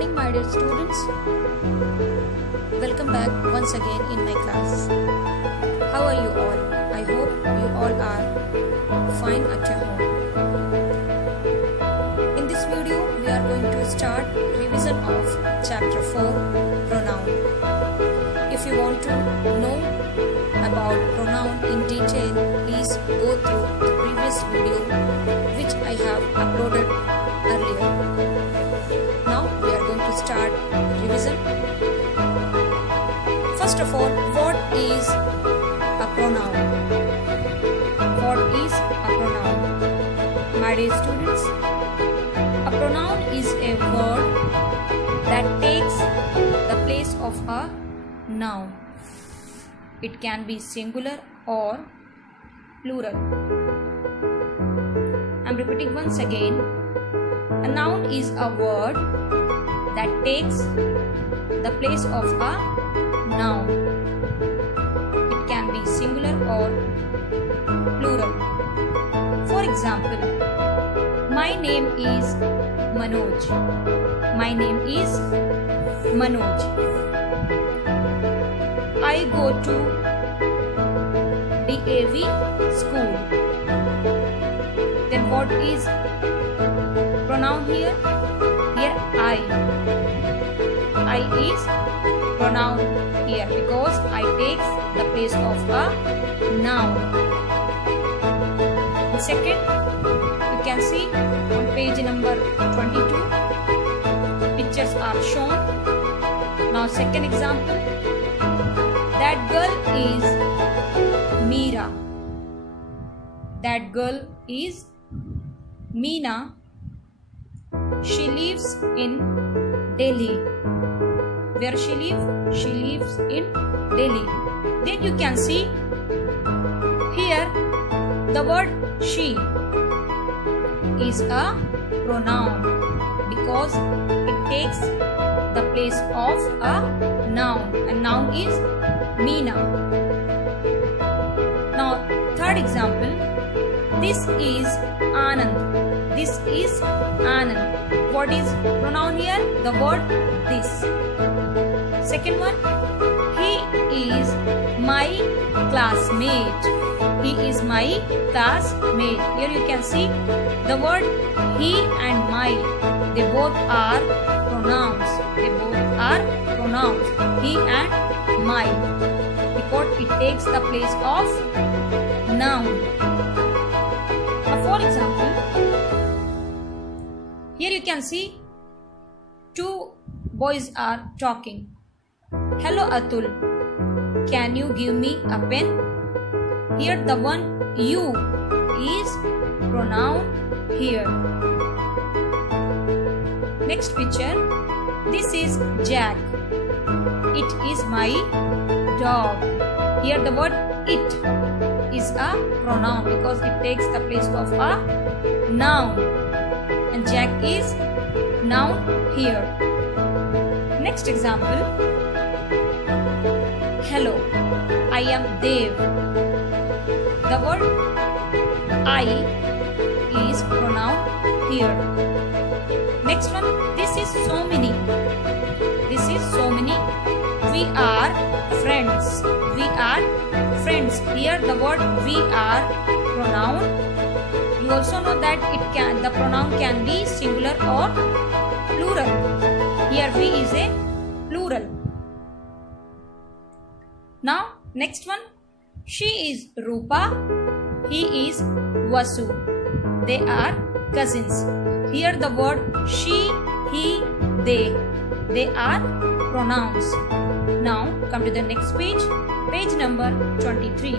morning, my dear students. Welcome back once again in my class. How are you all? I hope you all are fine at your home. In this video, we are going to start revision of chapter 4, pronoun. If you want to know about pronoun in detail, please go through the previous video which I have uploaded earlier. Now we are going to start revision. First of all, what is a pronoun? What is a pronoun? My dear students, a pronoun is a word that takes the place of a noun. It can be singular or plural. I am repeating once again. A noun is a word that takes the place of a noun. It can be singular or plural. For example, my name is Manoj. My name is Manoj. I go to DAV school. Then what is pronoun here? Here I is pronoun here because I takes the place of a noun. And second, you can see on page number 22, pictures are shown. Now second example, that girl is Meera. That girl is Meena. She lives in Delhi. Where she lives? She lives in Delhi. Then you can see here the word she is a pronoun because it takes the place of a noun, and noun is Meena. Now third example, this is Anand. This is Anand. What is pronoun here? The word this. Second one, he is my classmate. He is my classmate. Here you can see the word he and my. They both are pronouns. They both are pronouns. He and my. Because it takes the place of noun. For example, here you can see two boys are talking. Hello Atul, can you give me a pen? Here the one you is pronoun here. Next picture, this is Jack. It is my dog. Here the word it is a pronoun because it takes the place of a noun, and Jack is noun here. Next example, hello, I am Dev. The word I is pronoun here. Next one, this is so many. This is so many. We are friends. We are friends. Here the word we are pronoun. You also know that the pronoun can be singular or plural. Here we is a plural. Now next one, she is Rupa. He is Vasu. They are cousins. Here the word she, he, they are pronouns. Now come to the next page, page number 23.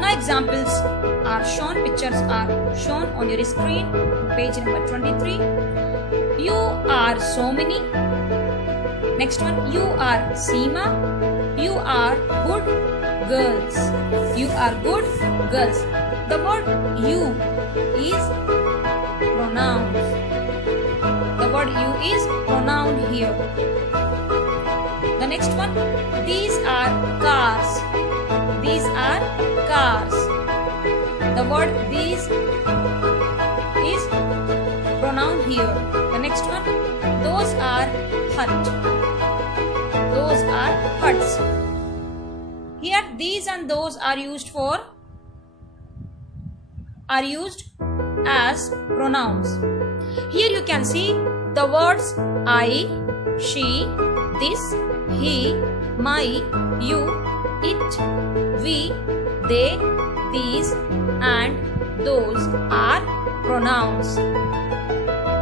Now examples are shown, pictures are shown on your screen, page number 23. You are so many. Next one, you are Seema. You are good girls. You are good girls. The word you is pronouns. The word you is pronoun here. The next one, these are cars. These are cars. The word these is pronoun here. The next one, those are hut. Those are huts. Here these and those are used as pronouns. Here you can see the words I, she, this, he, my, you, it, we, they, these and those are pronouns.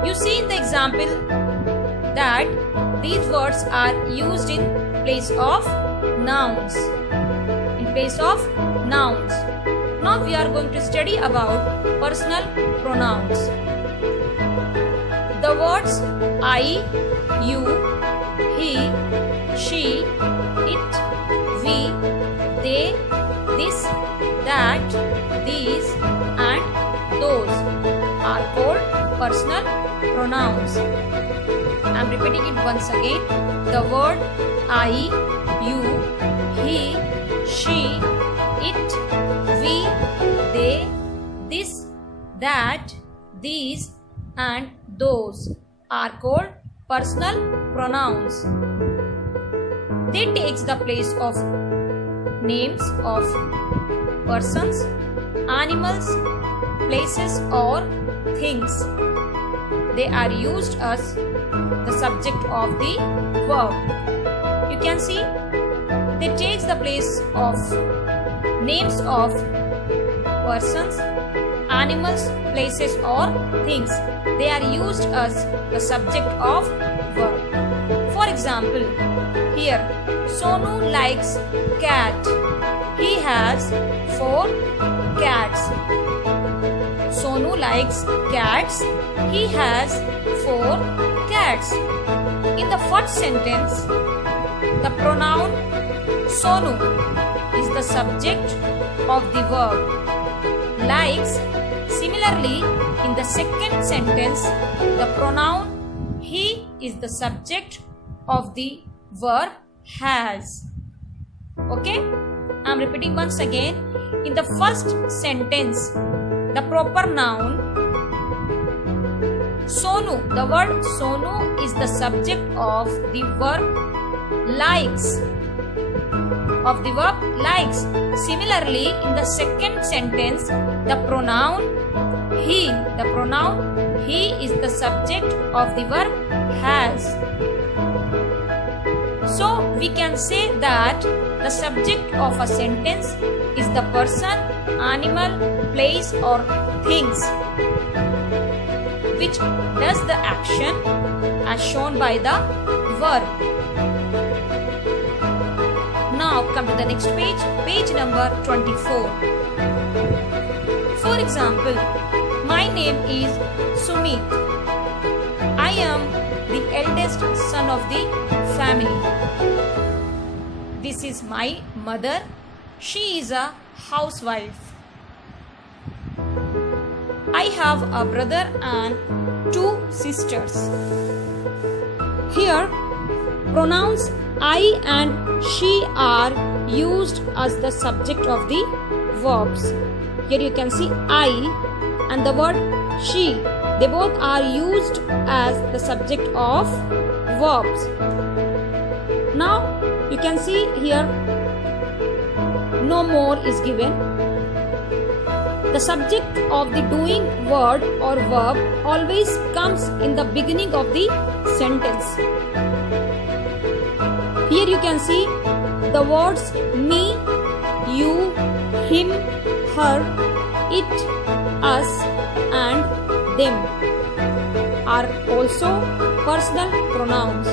You see in the example that these words are used in place of nouns. In place of nouns. Now we are going to study about personal pronouns. The words I, you, he, she, it, we, they, this, that, these and those are called personal pronouns. I am repeating it once again. The word I, you, he, she, it, we, they, this, that, these and those are called personal pronouns. They takes the place of names of persons, animals, places or things. They are used as the subject of the verb. You can see they takes the place of names of persons, animals, places or things. They are used as the subject of verb. For example, here Sonu likes cat. He has 4 cats. Sonu likes cats. He has 4 cats. In the first sentence, the pronoun Sonu is the subject of the verb. Likes. Similarly, in the second sentence, the pronoun he is the subject of the verb has. Okay? I am repeating once again. In the first sentence, the proper noun Sonu, the word Sonu is the subject of the verb likes. Of the verb likes. Similarly, in the second sentence, the pronoun he is the subject of the verb has. So we can say that the subject of a sentence is the person, animal, place or things which does the action as shown by the verb. Now come to the next page, page number 24. For example, my name is Sumit. I am the eldest son of the family. This is my mother. She is a housewife. I have a brother and 2 sisters. Here, pronouns I and she are used as the subject of the verbs. Here you can see I and the word she. They both are used as the subject of verbs. Now you can see here no more is given. The subject of the doing word or verb always comes in the beginning of the sentence. Here you can see the words me, you, him, her, it, us and them are also personal pronouns.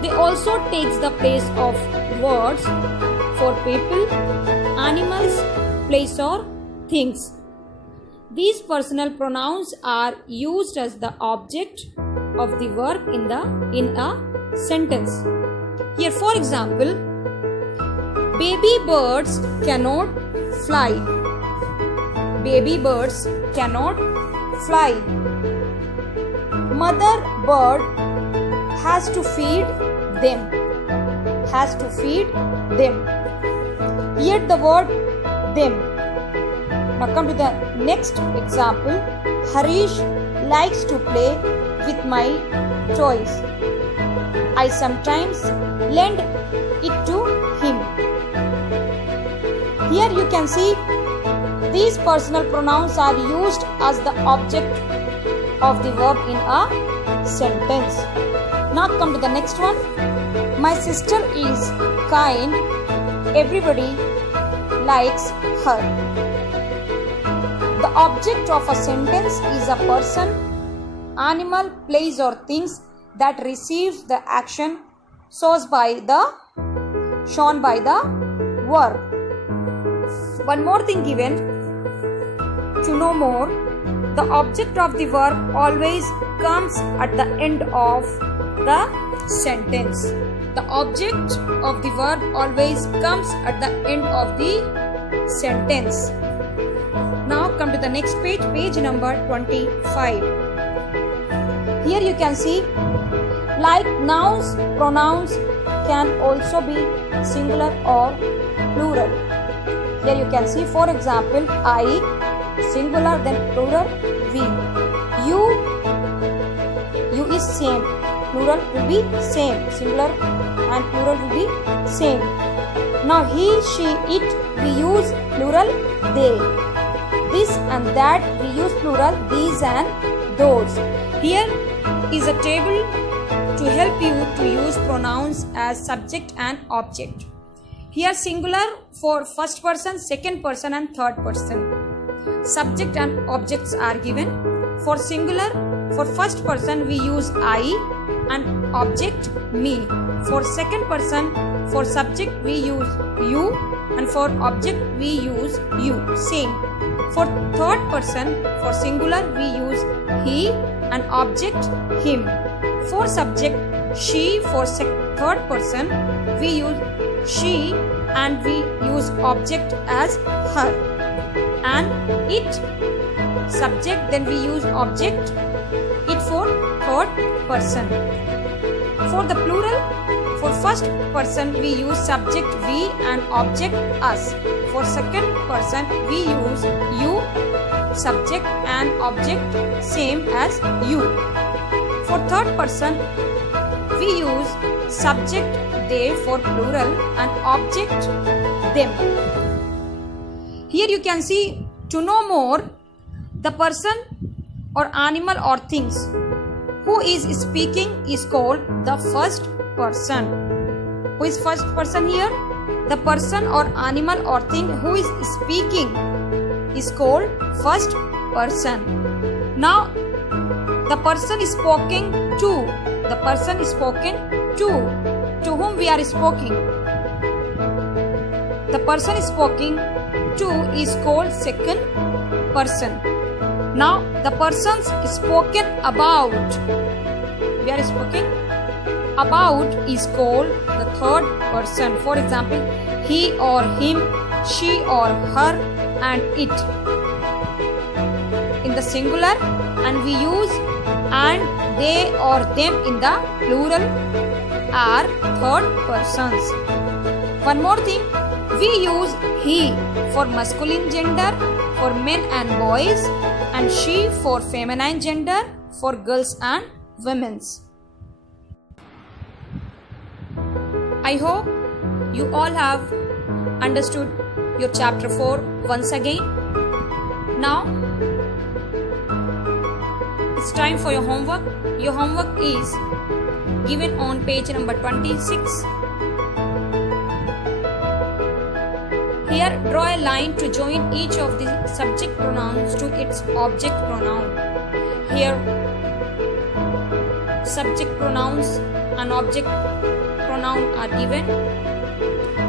They also takes the place of words for people, animals, place or things. These personal pronouns are used as the object of the verb in a sentence. Here for example, baby birds cannot fly. Baby birds cannot fly. Mother bird has to feed them. Has to feed them. Yet the word them. Now come to the next example. Harish likes to play with my toys. I sometimes lend it to him. Here you can see these personal pronouns are used as the object of the verb in a sentence. Now come to the next one. My sister is kind. Everybody likes her. The object of a sentence is a person, animal, place or things that receives the action shown by the verb. One more thing given. To know more, the object of the verb always comes at the end of the sentence. The object of the verb always comes at the end of the sentence. Now come to the next page, page number 25. Here you can see, like nouns, pronouns can also be singular or plural. Here you can see, for example, I, singular, then plural, we. You is same, plural will be same, singular and plural will be same. Now he, she, it, we use plural, they. This and that, we use plural, these and those. Here is a table to help you to use pronouns as subject and object. Here singular for first person, second person and third person. Subject and objects are given. For singular, for first person we use I and object me. For second person, for subject we use you and for object we use you. Same. For third person, for singular we use he and object him. For subject she, for third person we use she and we use object as her. And it, subject, then we use object it for third person. For the plural, for first person we use subject we and object us. For second person we use you, subject and object same as you. For third person we use subject they for plural and object them. Here you can see, to know more, the person or animal or things who is speaking is called the first person. Who is first person here? The person or animal or thing who is speaking is called first person. Now the person is spoken to. The person is spoken to whom we are speaking. The person is spoken to is called second person. Now the persons spoken about, we are speaking about, is called the third person. For example, he or him, she or her and it in the singular, and we use and they or them in the plural are third persons. One more thing, we use he for masculine gender for men and boys and she for feminine gender for girls and women's. I hope you all have understood your chapter 4 once again. Now it's time for your homework. Your homework is given on page number 26. Here, draw a line to join each of the subject pronouns to its object pronoun. Here, subject pronouns and object pronoun are given.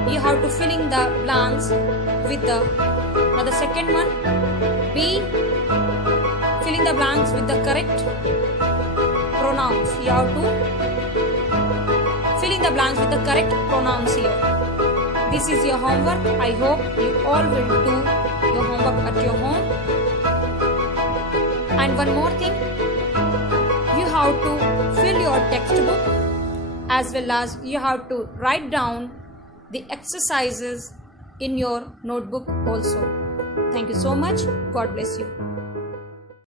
You have to fill in the blanks with the second one. B, fill in the blanks with the correct pronouns. You have to fill in the blanks with the correct pronouns here. This is your homework. I hope you all will do your homework at your home. And one more thing, you have to fill your textbook as well as you have to write down the exercises in your notebook also. Thank you so much. God bless you.